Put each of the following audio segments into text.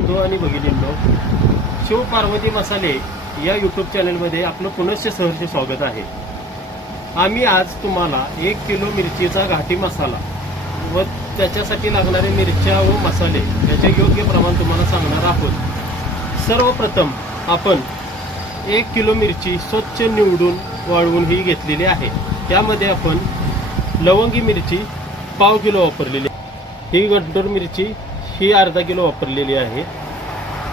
बंधू आणि भगिनींनो, शिव पार्वती मसाले या यूट्यूब चॅनलमध्ये आपलं पुनश्च सहर्ष स्वागत आहे। आम्ही आज तुम्हाला 1 किलो मिरचीचा घाटी मसाला व त्याच्यासाठी लागणारे मिरच्या व मसाले याचे योग्य प्रमाण तुम्हाला सांगणार आहोत। सर्वप्रथम आपण 1 किलो मिरची स्वच्छ निवडून वाळवून ही घेतलेली आहे। त्यामध्ये आपण लवंगी मिरची पाव किलो वापरलेली, ही गंटूर मिरची ही अर्धा किलो वापरलेली आहे,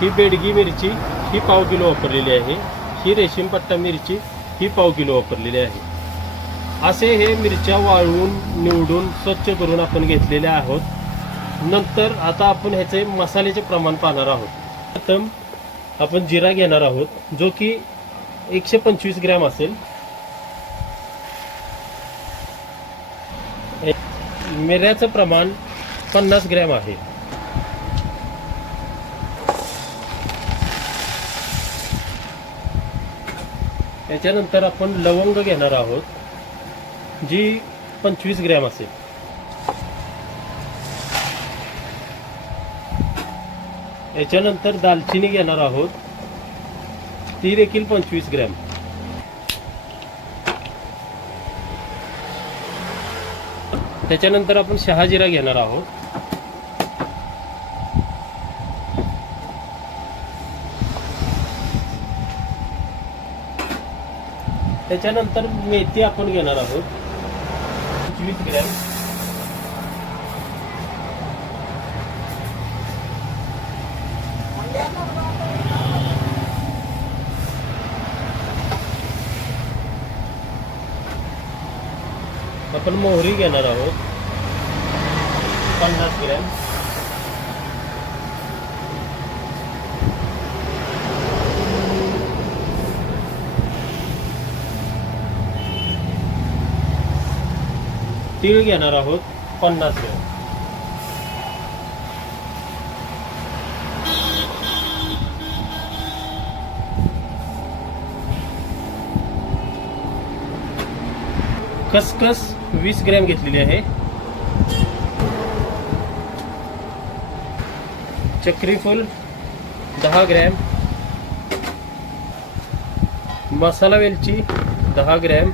ही बेडगी मिरची ही पाव किलो वापरलेली आहे, ही रेशीम पट्टा मिरची ही पाव किलो वापरलेली आहे। असे हे मिरच्या वाळवून निवडून स्वच्छ करून आपण घेतलेले आहोत। नंतर आता आपण ह्याचे मसाल्याचे प्रमाण पाहणार आहोत। प्रथम आपण जिरा घेणार आहोत जो की 125 ग्रॅम असेल। मिऱ्याचं प्रमाण 50 ग्रॅम आहे। याच्यानंतर आपण लवंग घेणार आहोत जी 25 ग्रॅम असेल। याच्यानंतर दालचिनी घेणार आहोत, ती देखील 25 ग्रॅम। त्याच्यानंतर आपण शहाजिरा घेणार आहोत, त्याच्यानंतर मेथी आपण घेणार आहोत 25 ग्रॅम। आपण मोहरी घेणार आहोत 50 ग्रॅम। तीळ घेणार आहोत 50 ग्रॅम। खसखस 20 ग्रॅम घेतलेली आहे। चक्रीफूल 10 ग्रॅम, मसाला वेलची 10 ग्रॅम,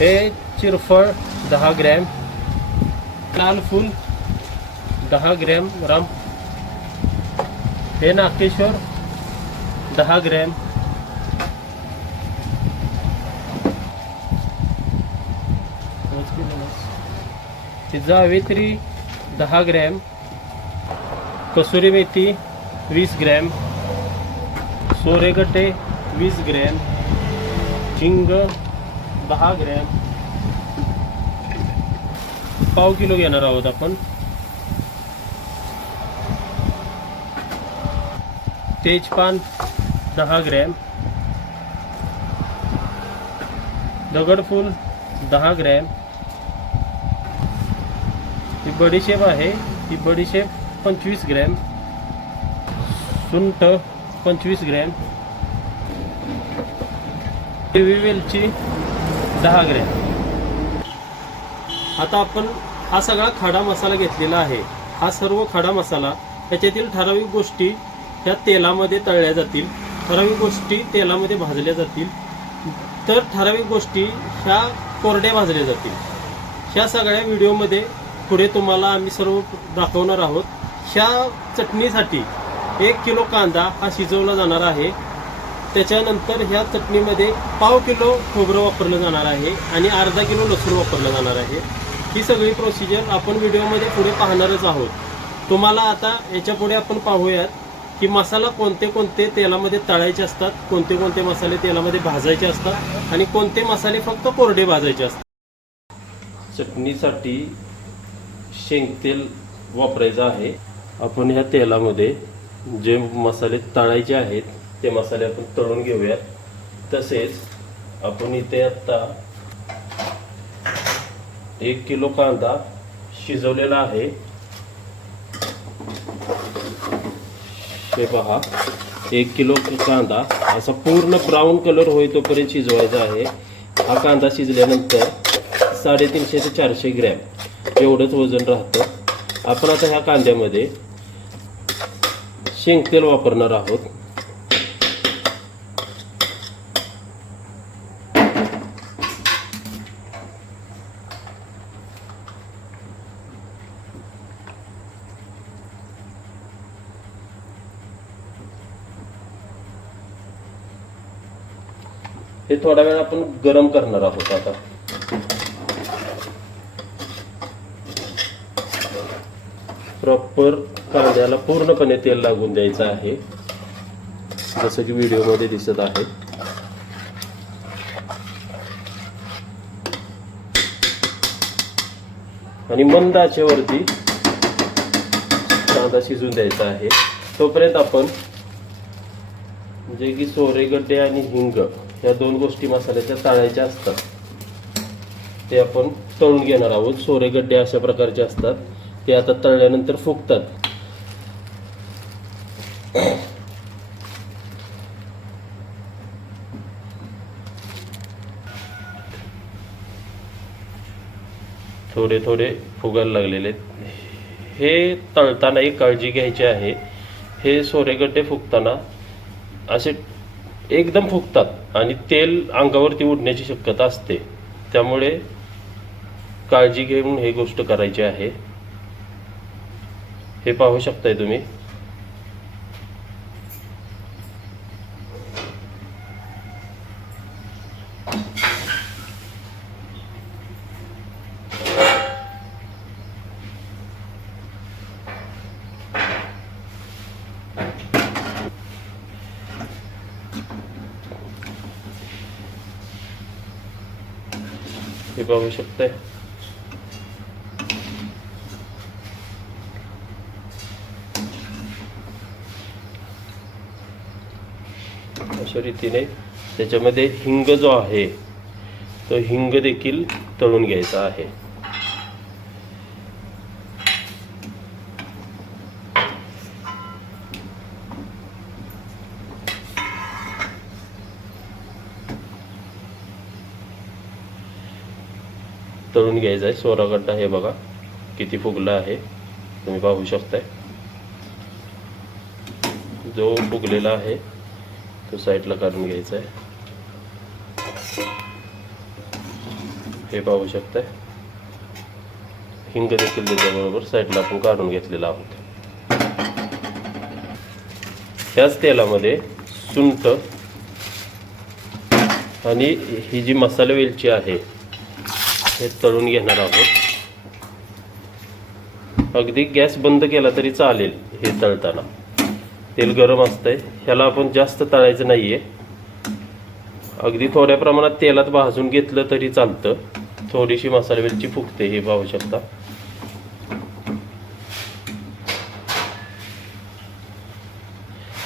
हे चिरफळ 10 ग्रॅम, लाल फूल 10 ग्रॅम राम, हे नाकेश्वर 10 ग्रॅम, जावेत्री 10 gram, kasuri methi 20 gram, सोरेगटे 20 gram, हिंग 10 ग्रॅम, पाव किलो घेणार आहोत आपण। तेजपान 10 ग्रॅम, दगडफूल 10 ग्रॅम, ही बडीशेप आहे, ही बडीशेप 25 ग्रॅम, सुंठ 25 ग्रॅम, हिरवी वेलची 10 ग्रॅम। आता आपण हा सगळा खडा मसाला घेतलेला आहे। हा सर्व खडा मसाला याच्यातील ठराविक गोष्टी ह्या तेलामध्ये तळल्या जातील, ठराविक गोष्टी तेलामध्ये भाजल्या जातील, तर ठराविक गोष्टी ह्या कोरड्या भाजल्या जातील। ह्या सगळ्या व्हिडिओमध्ये पुढे तुम्हाला आम्ही सर्व दाखवणार आहोत। ह्या चटणीसाठी 1 किलो कांदा हा शिजवला जाणार आहे। त्याच्यानंतर ह्या चटणीमध्ये पाव किलो खोबरं वापरलं जाणार आहे आणि अर्धा किलो लसूण वापरलं जाणार आहे। ही सगळी प्रोसिजर आपण व्हिडिओमध्ये पुढे पाहणारच आहोत। तुम्हाला आता याच्या पुढे आपण पाहूयात की मसाला कोणते कोणते तेलामध्ये तळायचे असतात, कोणते कोणते मसाले तेलामध्ये भाजायचे असतात आणि कोणते मसाले फक्त कोरडे भाजायचे असतात। चटणीसाठी शेंगतेल वापरायचं आहे। आपण ह्या तेलामध्ये जे मसाले तळायचे आहेत ते मसाले आपण तळून घेऊयात। तसेच आपण इथे आता 1 किलो कांदा शिजवलेला आहे, हे पहा 1 किलो कांदा असा पूर्ण ब्राऊन कलर होई तोपर्यंत शिजवायचा आहे। हा कांदा शिजल्यानंतर 350 ते 400 ग्रॅम एवढंच वजन राहतं। आपण आता ह्या कांद्यामध्ये शेंगतेल वापरणार आहोत. हे थोडा वेळ आपण गरम करणार आहोत. आता प्रॉपर कांद्याला पूर्णपणे तेल लागून द्यायचं आहे, जसं की व्हिडिओमध्ये दिसत आहे. आणि मंद आचेवरती कांदा शिजून द्यायचा आहे. तोपर्यंत आपण जे की सोरेगड्डे आणि हिंग या दोन गोष्टी मसाल्याच्या तळायच्या असतात ते आपण तळून घेणार आहोत. सोरेगड्डे अशा प्रकारचे असतात, ते आता तळल्यानंतर फुगतात. थोडे थोडे फुगायला लागलेले आहेत. हे तळताना एक काळजी घ्यायची आहे. हे सोरेगड्डे फुगताना असे एकदम फुगतात आणि तेल अंगावरती उडण्याची शक्यता असते, त्यामुळे काळजी घेऊन ही गोष्ट करायची आहे. हे पाहू शकताय तुम्ही. हे पाहू शकताय. अशा रीतीने त्याच्यामध्ये हिंग जो आहे तो हिंग देखील तळून घ्यायचा आहे. तळून घ्यायचा आहे. सोरेगड्डा हे बघा किती फुगला आहे, तुम्ही पाहू शकताय. जो फुगलेला आहे तो साईडला काढून घ्यायचा आहे. हे पाहू शकताय. हिंग देखील त्याच्याबरोबर साईडला आपण काढून घेतलेला आहोत. ह्याच तेलामध्ये सुंठ आणि ही जी मसाला वेलची आहे हे तळून घेणार आहोत. अगदी गॅस बंद केला तरी चालेल. हे तळताना तेल गरम असतंय, ह्याला आपण जास्त तळायचं नाहीये. अगदी थोड्या प्रमाणात तेलात भाजून घेतलं तरी चालतं. थोडीशी मसाला वेलची फुगते, हे पाहू शकता.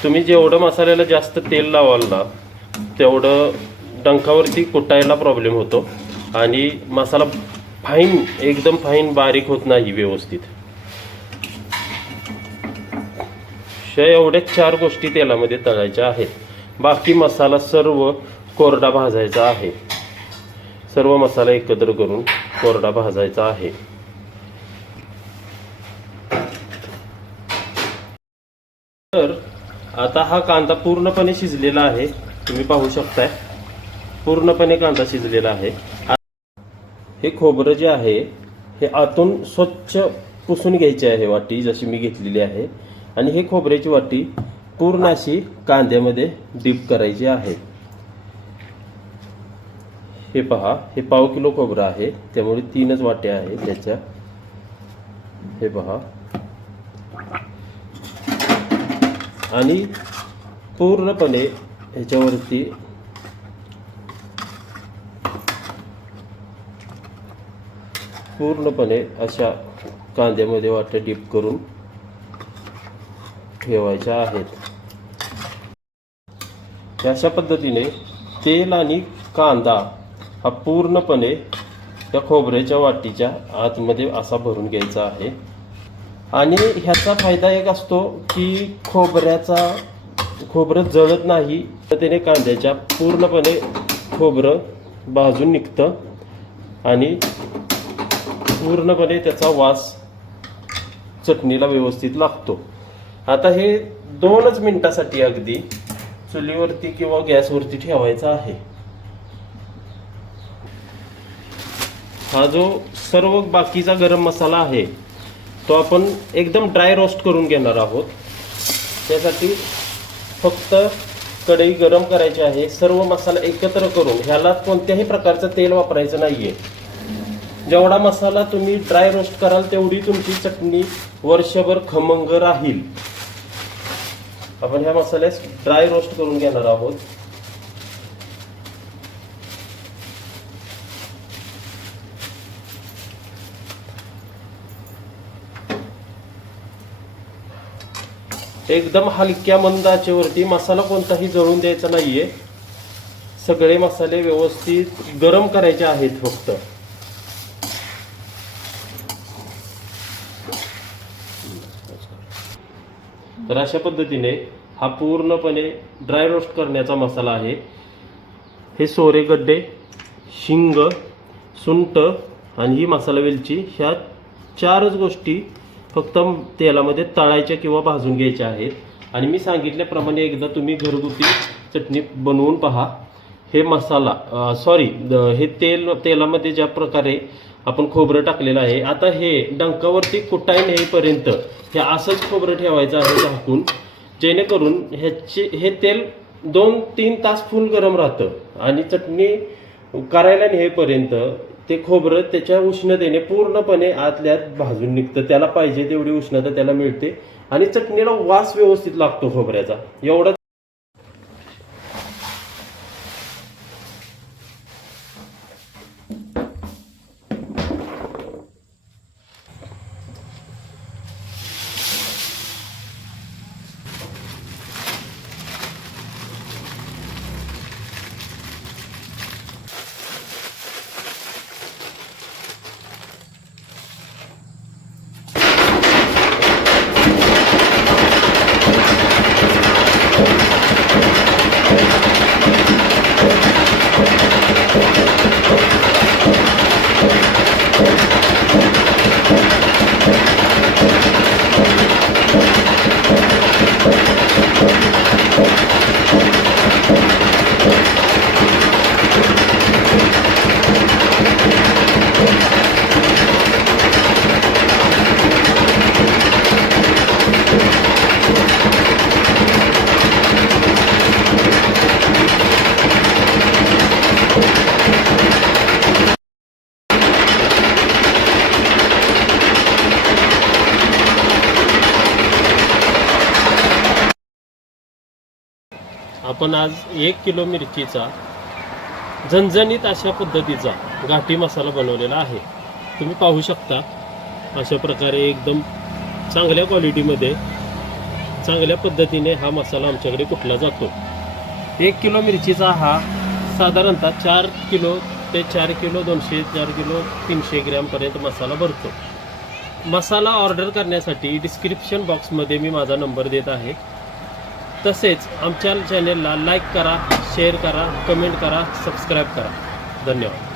तुम्ही जेवढं मसाल्याला जास्त तेल लावाल ना तेवढं डंखावरती कुटायला प्रॉब्लेम होतो आणि मसाला एकदम फाईन बारीक होत नाही व्यवस्थित. एवढ्या 4 गोष्टी तेलामध्ये तळायच्या आहेत. बाकी मसाला सर्व कोरडा भाजायचा आहे. सर्व मसाला एकत्र करून कोरडा भाजायचा आहे. तर आता हा कांदा पूर्णपणे शिजलेला आहे, तुम्ही पाहू शकताय. पूर्णपणे कांदा शिजलेला आहे. हे खोबरं जे आहे हे आतून स्वच्छ पुसून घ्यायचे आहे वाटी, जशी मी घेतलेली आहे. आणि हे खोबऱ्याची वाटी पूर्ण अशी कांद्यामध्ये डीप करायची आहे. हे पहा, हे पाव किलो खोबरं आहे, त्यामुळे 3च वाट्या आहेत त्याच्या. हे पहा. आणि पूर्णपणे ह्याच्यावरती पूर्णपणे अशा कांद्यामध्ये वाट्या डीप करून ठेवायच्या आहेत. अशा पद्धतीने तेल आणि कांदा हा पूर्णपणे त्या खोबऱ्याच्या वाटीच्या आतमध्ये असा भरून घ्यायचा आहे. आणि ह्याचा फायदा एक असतो की खोबरं जळत नाही, तर त्याने कांद्याच्या पूर्णपणे खोबरं भाजून निघतं आणि पूर्णपणे त्याचा वास चटणीला व्यवस्थित लागतो. आता हे 2च मिनिटासाठी अगदी चुलीवरती किंवा गॅसवरती ठेवायचा आहे. हा जो सर्व बाकीचा गरम मसाला आहे तो आपण एकदम ड्राय रोस्ट करून घेणार आहोत. त्यासाठी फक्त कढई गरम करायची आहे. सर्व मसाला एकत्र करून ह्याला कोणत्याही प्रकारचं तेल वापरायचं नाहीये. जेवढा मसाला तुम्ही ड्राय रोस्ट कराल तेवढी तुमची चटणी वर्षभर खमंग राहील. आपण ह्या मसाल्यास ड्राय रोस्ट करून घेणार आहोत. एकदम हलक्या मंद आचेवरती मसाला कोणताही जळून द्यायचा नाहीये. सगळे मसाले व्यवस्थित गरम करायचे आहेत फक्त. तर अशा पद्धतीने हा पूर्णपणे ड्राय रोस्ट करण्याचा मसाला आहे. हे सोरे गड्डे, शिंग, सुंठ आणि ही मसाला वेलची ह्या 4च गोष्टी फक्त तेलामध्ये तळायच्या किंवा भाजून घ्यायच्या आहेत. आणि मी सांगितल्याप्रमाणे एकदा तुम्ही घरगुती चटणी बनवून पहा. हे मसाला हे तेलामध्ये ज्या प्रकारे आपण खोबरं टाकलेलं आहे, आता हे डंकावरती कुटाय नेईपर्यंत हे असंच खोबरं ठेवायचं आहे झाकून, जेणेकरून हे तेल 2-3 तास फुल गरम राहतं आणि चटणी करायला नेईपर्यंत ते खोबरं त्याच्या उष्णतेने पूर्णपणे आतल्यात भाजून निघतं. त्याला पाहिजे तेवढी उष्णता त्याला मिळते आणि चटणीला वास व्यवस्थित लागतो खोबऱ्याचा. एवढं आपण आज 1 किलो मिरचीचा झणझणीत अशा पद्धतीचा घाटी मसाला बनवलेला आहे. तुम्ही पाहू शकता अशा प्रकारे एकदम चांगल्या क्वालिटीमध्ये चांगल्या पद्धतीने हा मसाला आमच्याकडे कुटला जातो. 1 किलो मिरचीचा हा साधारणतः 4 किलो ते 4 किलो 200, 4 किलो 300 ग्रॅमपर्यंत मसाला भरतो. मसाला ऑर्डर करण्यासाठी डिस्क्रिप्शन बॉक्समध्ये मी माझा नंबर देत आहे. तसेच आमच्या चॅनेलला लाईक करा, शेअर करा, कमेंट करा, सबस्क्राईब करा. धन्यवाद.